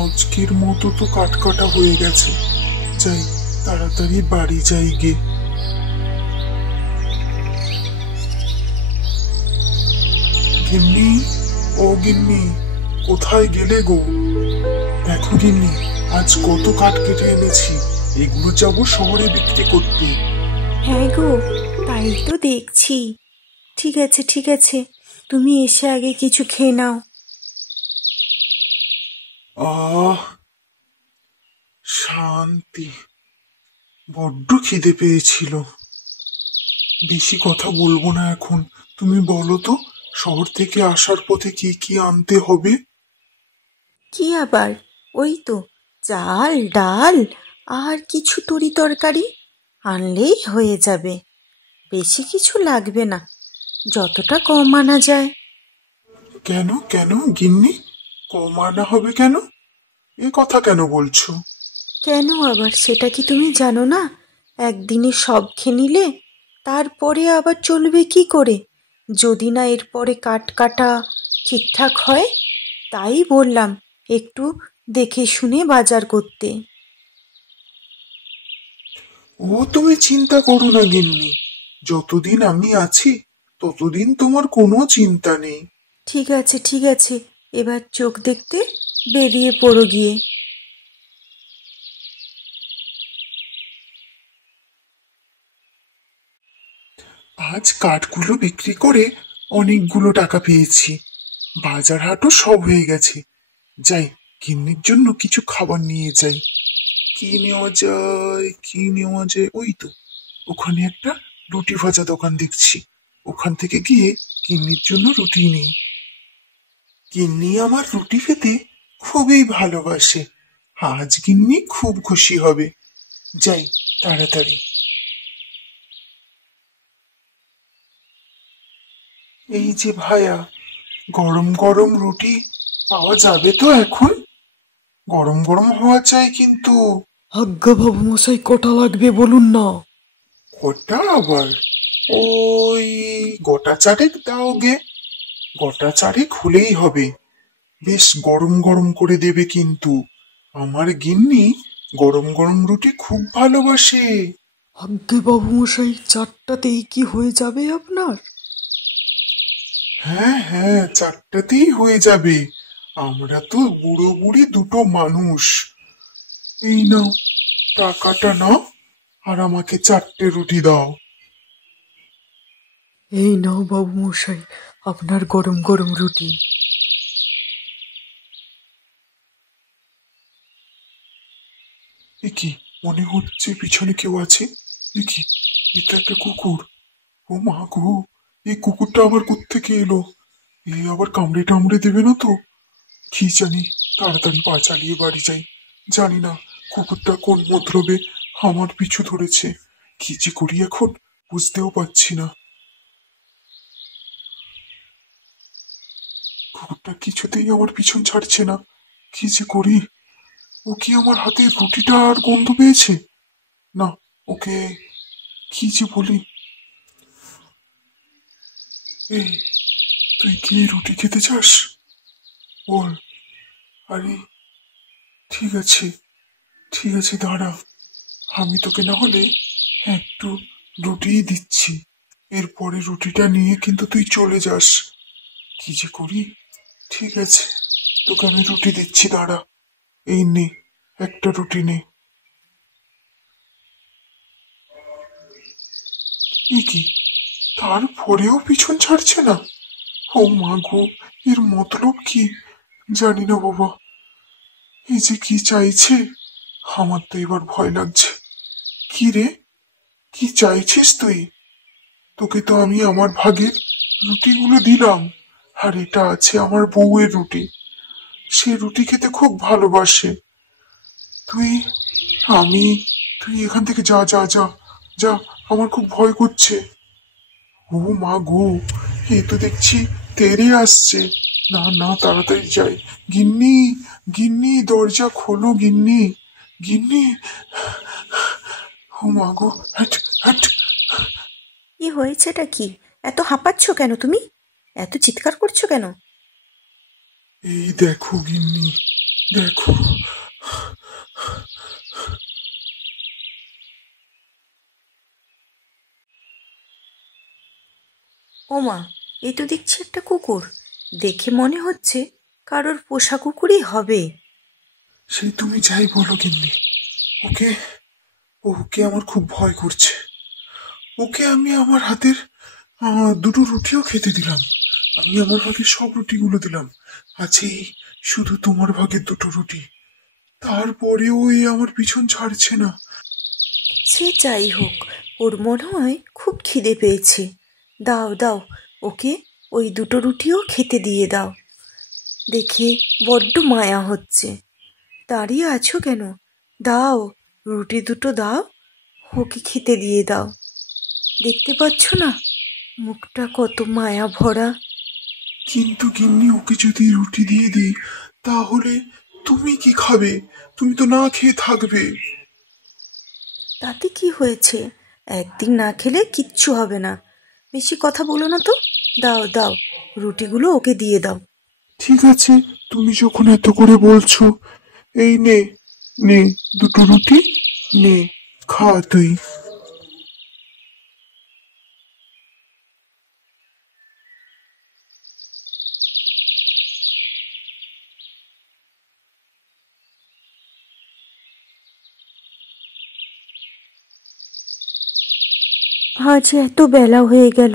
আজকের মতো তো কাট কাটা হয়ে গেছে, যাই তাড়াতাড়ি বাড়ি যাই গে। গিন্নি, ও গিন্নি, কোথায় গেলে গো? দেখো গিন্নি, আজ কত কাঠ কেটে এনেছি, এগুলো যাবো শহরে বিক্রি করতে। হ্যাঁ গো, তাই তো দেখছি। ঠিক আছে ঠিক আছে, তুমি এসে আগে কিছু খেয়ে নাও। আহ, শান্তি। বড্ড খিদে পেয়েছিল। বেশি কথা বলবো না এখন। তুমি বলো তো, শহর থেকে আসার পথে কি কি আনতে হবে? কি আবার, ওই তো চাল ডাল আর কিছু তরি তরকারি আনলেই হয়ে যাবে। বেশি কিছু লাগবে না, যতটা কম আনা যায়। কেন কেন গিন্নি, কম আনা হবে কেন? এ কথা কেন বলছো? কেন আবার, সেটা কি তুমি জানো না? একদিনে সব খেয়ে নিলে তারপরে আবার চলবে কি করে, যদি না এরপরে কাট কাটা ঠিকঠাক হয়। তাই বললাম একটু দেখে শুনে বাজার করতে। ও তুমি চিন্তা করো না গিন্নি, যতদিন আমি আছি ততদিন তোমার কোনো চিন্তা নেই। ঠিক আছে ঠিক আছে, এবার চোখ দেখতে বেরিয়ে পড়ো গিয়ে। আজ কাঠগুলো বিক্রি করে অনেকগুলো টাকা পেয়েছি, বাজার হাটও সব হয়ে গেছে। যাই, গিন্নির জন্য কিছু খাবার নিয়ে যাই। কি নেওয়া যায়, কি নেওয়া যায়? ওই তো, ওখানে একটা রুটি ভাজা দোকান দেখছি, ওখান থেকে গিয়ে গিন্নির জন্য রুটি নেই। গিন্নি আমার রুটি খেতে খুবই ভালোবাসে, আজ গিন্নি খুব খুশি হবে। যাই তাড়াতাড়ি। এই যে ভায়া, গরম গরম রুটি পাওয়া যাবে তো এখন? গরম গরম হওয়া চাই কিন্তু। আজ্ঞা বাবু মশাই, কটা লাগবে বলুন না। কটা আবার? ওই গোটা চারেক দাও গে। গোটা চারেক হলেই হবে। বেশ গরম গরম করে দেবে কিন্তু, আমার গিন্নি গরম গরম রুটি খুব ভালোবাসে। আজ্ঞে বাবু মশাই, চারটাতেই কি হয়ে যাবে আপনার? হ্যাঁ হ্যাঁ, চারটাতেই হয়ে যাবে, আমরা তো বুড়ো বুড়ি দুটো মানুষ। এই নাও, টাকাটা নাও, আর আমাকে চারটে রুটি দাও। এই নাও বাবু মশাই, আপনার গরম গরম রুটি। এ কি, মনে হচ্ছে পিছনে কেউ আছে। এ কি, এটা একটা কুকুর। ও মা গো, এই কুকুরটা আবার কোত্থেকে এলো? এ আবার কামড়ে টামড়ে দেবে না তো? কি জানি, তাড়াতাড়ি পা চালিয়ে বাড়ি যাই। জানি না কুকুরটা কোন মতলবে আমার পিছু ধরেছে। কি যে করি এখন, বুঝতেও পারছি না। কুকুরটা কিছুতেই আমার পিছন ছাড়ছে না, কি যে করি। ও কি আমার হাতে রুটিটা আর গন্ধ পেয়েছে? না, ওকে কি যে বলি। এই, তুই কি রুটি খেতে চাস? বল। আরে, ঠিক আছে, ঠিক আছে, দাঁড়া, আমি তোকে না হলে একটু রুটিই দিচ্ছি, এরপরে রুটিটা নিয়ে কিন্তু তুই চলে যাস। কি যে করি। ঠিক আছে, তোকে আমি রুটি দিচ্ছি, দাঁড়া। এই নে, একটা রুটি নে। এ কি, তারপরেও পিছন ছাড়ছে না? ও মা গো, এর মতলব কি? জানি না বাবা, এই যে কি চাইছে। আমার তো এবার ভয় লাগছে। কি রে, কি চাইছিস তুই? তোকে তো আমি আমার ভাগের রুটিগুলো দিলাম, আর এটা আছে আমার বউয়ের রুটি, সে রুটি খেতে খুব ভালোবাসে। তুই, আমি, তুই এখান থেকে যা যা যা যা, আমার খুব ভয় করছে। ও মা গো, এ তো দেখছি তেরে আসছে। না না, তাড়াতাড়ি যাই। গিন্নি, গিন্নি, দরজা খোলো গিন্নি, গিন্নি। ও মা গো, হাট হাট। কি হয়েছেটা কি? এত হাঁপাচ্ছ কেন তুমি? এত চিৎকার করছো কেন? এই দেখো গিন্নি, দেখো। ওমা, এই তো দেখছি একটা কুকুর। দেখে মনে হচ্ছে কারোর পোষা কুকুরই হবে। সে তুমি যাই বলো গিন্নি, ওকে ওকে আমার খুব ভয় করছে। ওকে আমি আমার হাতের দুটো রুটিও খেতে দিলাম। আমি আমার ভাগে সব রুটিগুলো দিলাম, আছেই শুধু তোমার ভাগের দুটো রুটি। তারপরেও এ আমার পিছন ছাড়ছে না। সে যাই হোক, ওর মনে হয় খুব খিদে পেয়েছে। দাও দাও, ওকে ওই দুটো রুটিও খেতে দিয়ে দাও। দেখে বড্ড মায়া হচ্ছে। দাঁড়িয়ে আছো কেন? দাও, রুটি দুটো দাও, ওকে খেতে দিয়ে দাও। দেখতে পাচ্ছ না মুখটা কত মায়া ভরা। কিন্তু গিন্নি, ওকে যদি রুটি দিয়ে দিই তাহলে তুমি কি খাবে? তুমি তো না খেয়ে থাকবে। তাতে কি হয়েছে? একদিন না খেলে কিচ্ছু হবে না। বেশি কথা বলো না তো। দাও দাও, রুটিগুলো ওকে দিয়ে দাও। ঠিক আছে, তুমি যখন এত করে বলছো, এই নে, নে দুটো রুটি, নে খা তুই। আজ এত বেলা হয়ে গেল,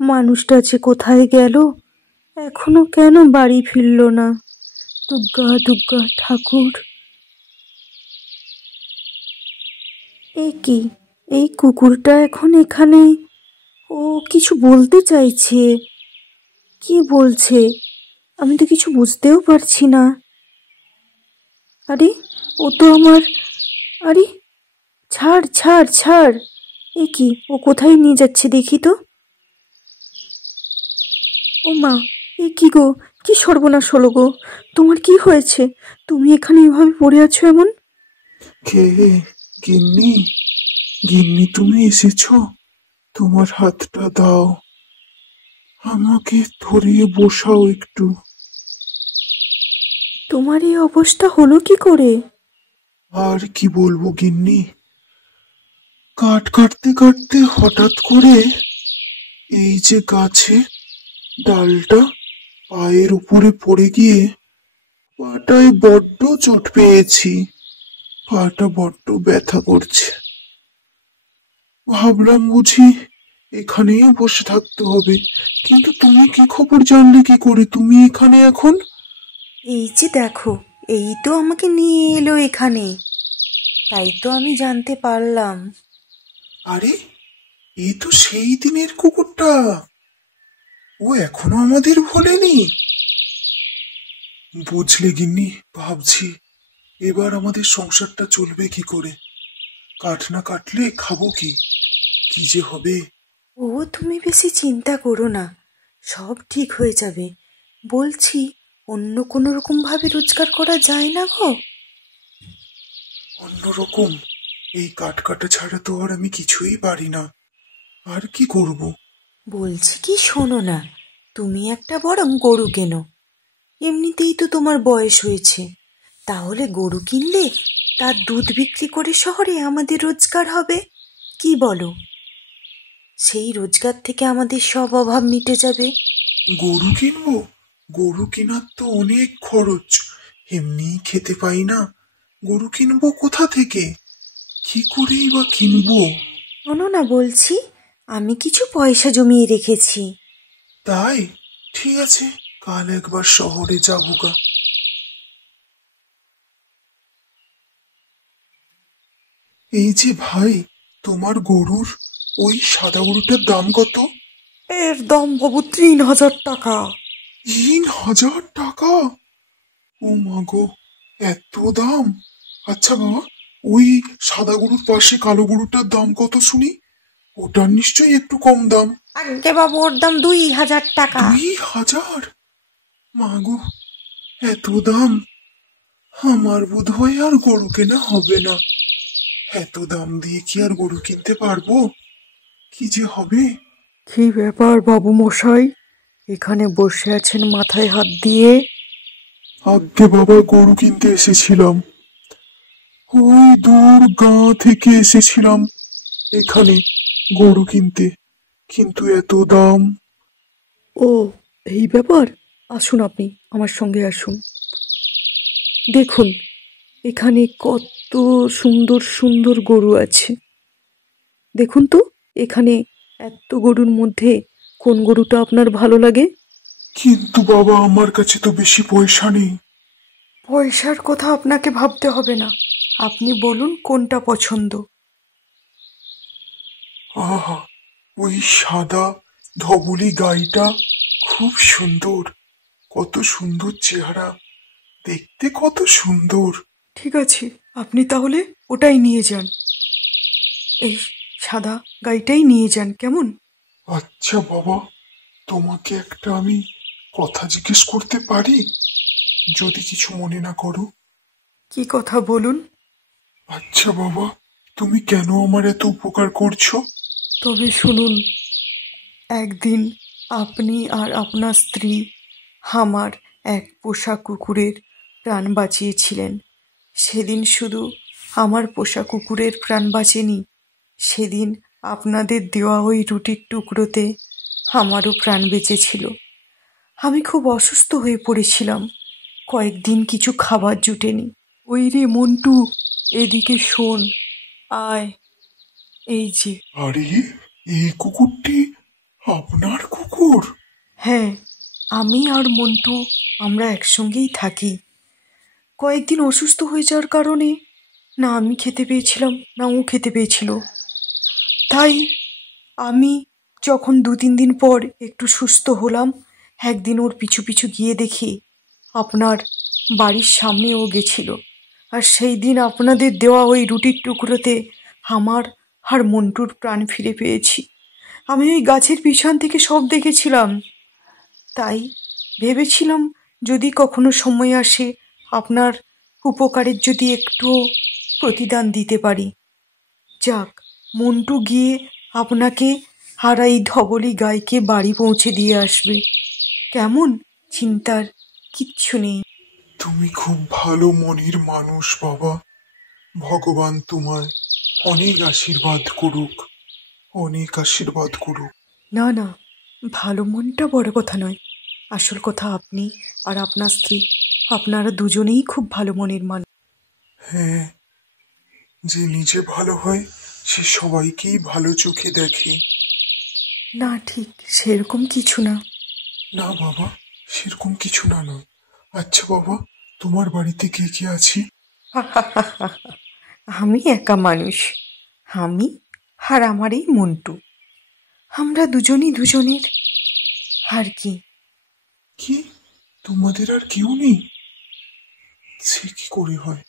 মানুষটা যে কোথায় গেল, এখনো কেন বাড়ি ফিরল না? দুগ্গা দুগ্গা ঠাকুর। এ কি, এই কুকুরটা এখন এখানে? ও কিছু বলতে চাইছে। কি বলছে আমি তো কিছু বুঝতেও পারছি না। আরে, ও তো আমার... আরে, ছাড় ছাড় ছাড়। এ কি, ও কোথায় নিয়ে যাচ্ছে দেখি তো। ও মা, এ কি গো, কি সর্বনাশ হলো গো? তোমার কি হয়েছে? তুমি এখানে এভাবে পড়ে আছো এমন? কে? গিন্নি? গিন্নি তুমি এসেছো? তোমার হাতটা দাও, আমাকে ধরিয়ে বসাও একটু। তোমার এই অবস্থা হলো কি করে? আর কি বলবো গিন্নি, কাঠ কাটতে কাটতে হঠাৎ করে এই যে গাছে ডালটা পায়ের উপরে পড়ে গিয়ে পাটায় বড্ড চোট পেয়েছি। পাটা বড্ড ব্যথা করছে। ভাবলাম বুঝি এখানেই বসে থাকতে হবে, কিন্তু তুমি কি খবর জানলে কি করে তুমি এখানে এখন? এই যে দেখো, এই তো আমাকে নিয়ে এলো এখানে, তাই তো আমি জানতে পারলাম। আরে, এই তো সেই দিনের কুকুরটা। ও এখনো আমাদের ভোলেনি। বুঝলে গিন্নি, ভাবছি এবার আমাদের সংসারটা চলবে কি করে। কাঠ না কাটলে খাবো কি, কি যে হবে। ও তুমি বেশি চিন্তা করো না, সব ঠিক হয়ে যাবে। বলছি, অন্য কোনো রকম ভাবে রোজগার করা যায় না গো? অন্যরকম? এই কাঠ কাটা ছাড়া তো আর আমি কিছুই পারি না। আর কি করব? বলছি কি, শোনো না, তুমি একটা বরং গরু কেনো। এমনিতেই তো তোমার বয়স হয়েছে। তাহলে গরু কিনলে তার দুধ বিক্রি করে শহরে আমাদের রোজগার হবে। কি বলো? সেই রোজগার থেকে আমাদের সব অভাব মিটে যাবে। গরু কিনবো? গরু কেনার তো অনেক খরচ, এমনি খেতে পাই না। গরু কিনবো কোথা থেকে? কি করেই বা কিনবো? শোনো না বলছি, আমি কিছু পয়সা জমিয়ে রেখেছি। তাই? ঠিক আছে, কাল একবার শহরে যাবো গা। এই যে ভাই, তোমার গরুর ওই সাদা গরুটার দাম কত? এর দাম বাবু 3,000 টাকা। 3,000 টাকা? ও মা গো, এত দাম! আচ্ছা বাবা, ওই সাদা গরুর পাশে কালো গরুটার দাম কত শুনি? ওটার নিশ্চয়ই একটু কম দাম। আজ্ঞে বাবু, ওর দাম 2,000 টাকা। 2,000? মা গো, এত দাম! আমার বোধহয় আর গরু কেনা হবে না। এত দাম দিয়ে কি আর গরু কিনতে পারবো? কি যে হবে। কি ব্যাপার বাবু মশাই, এখানে বসে আছেন মাথায় হাত দিয়ে? আগে বাবা, গরু কিনতে এসেছিলাম। ওই দূর গাঁ থেকে এসেছিলাম এখানে গরু কিনতে, কিন্তু এত দাম। ও, এই ব্যাপার। আসুন, আপনি আমার সঙ্গে আসুন। দেখুন, এখানে কত সুন্দর সুন্দর গরু আছে। দেখুন তো, এখানে এত গরুর মধ্যে কোন গরুটা আপনার ভালো লাগে? কিন্তু বাবা, আমার কাছে তো বেশি পয়সা নেই। পয়সার কথা আপনাকে ভাবতে হবে না, আপনি বলুন কোনটা পছন্দ। আহা, ওই সাদা ধবলি গাইটা খুব সুন্দর, কত সুন্দর চেহারা, দেখতে কত সুন্দর। ঠিক আছে, আপনি তাহলে ওটাই নিয়ে যান, এই সাদা গাইটাই নিয়ে যান, কেমন? আচ্ছা বাবা, তোমাকে একটা আমি কথা জিজ্ঞেস করতে পারি, যদি কিছু মনে না করো? কি কথা বলুন। আচ্ছা বাবা, তুমি কেন আমার এত উপকার করছো? তবে শুনুন, একদিন আপনি আর আপনার স্ত্রী আমার এক পোষা কুকুরের প্রাণ বাঁচিয়েছিলেন। সেদিন শুধু আমার পোষা কুকুরের প্রাণ বাঁচেনি, সেদিন আপনাদের দেওয়া ওই রুটির টুকরোতে আমারও প্রাণ বেঁচেছিল। আমি খুব অসুস্থ হয়ে পড়েছিলাম, কয়েকদিন কিছু খাবার জুটেনি। ওই রে মন্টু, এদিকে শোন, আয়, এই যে। আরে, এই কুকুরটি আপনার কুকুর? হ্যাঁ, আমি আর মন্টু আমরা একসঙ্গেই থাকি। কয়েকদিন অসুস্থ হয়ে যাওয়ার কারণে না আমি খেতে পেয়েছিলাম না ও খেতে পেয়েছিল। তাই আমি যখন 2-3 দিন পর একটু সুস্থ হলাম, একদিন ওর পিছু পিছু গিয়ে দেখি আপনার বাড়ির সামনে ও গেছিল। আর সেই দিন আপনাদের দেওয়া ওই রুটির টুকরোতে আমার আর মন্টুর প্রাণ ফিরে পেয়েছি। আমি ওই গাছের পিছন থেকে সব দেখেছিলাম, তাই ভেবেছিলাম যদি কখনো সময় আসে আপনার উপকারের যদি একটু প্রতিদান দিতে পারি। যাক, মন্টু গিয়ে আপনাকে আর এই ধবলি গাইকে বাড়ি পৌঁছে দিয়ে আসবে, কেমন? চিন্তার কিচ্ছু নেই। তুমি খুব ভালো মনের মানুষ বাবা, ভগবান তোমায় অনেক আশীর্বাদ করুক, অনেক আশীর্বাদ করুক। না না, ভালো মনটা বড় কথা নয়, আসল কথা আপনি আর আপনার স্ত্রী, আপনারা দুজনেই খুব ভালো মনের মানুষ। হ্যাঁ, যে নিজে ভালো হয় সে সবাইকেই ভালো চোখে দেখে। না, ঠিক সেরকম কিছু না। না বাবা, সেরকম কিছু না নয়। আচ্ছা বাবা, তোমার বাড়িতে কে কে আছি? আমি একা মানুষ, আমি আর আমার এই মন্টু, আমরা দুজনই দুজনের, আর কি। কি, তোমাদের আর কেউ নেই? সে কি করে হয়?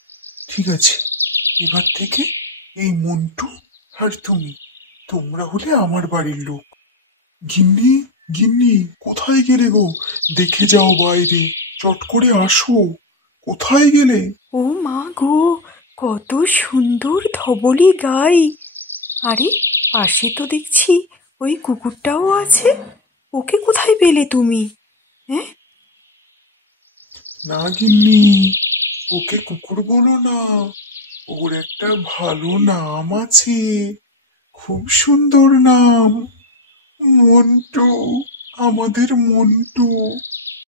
ঠিক আছে, এবার থেকে এই মন্টু আর তুমি, তোমরা হলে আমার বাড়ির লোক। গিন্নি, গিন্নি, কোথায় গেলে গো? দেখে যাও বাইরে, চট করে আসো। কোথায় গেলে? ও মা গো, কত সুন্দর ধবলি গাই! আরে, পাশে তো দেখছি ওই কুকুরটাও আছে, ওকে কোথায় পেলে তুমি? হ্যাঁ, না গিন্নি, ওকে কুকুর বলো না, ওর একটা ভালো নাম আছে, খুব সুন্দর নাম, মন্টু, আমাদের মন্টু।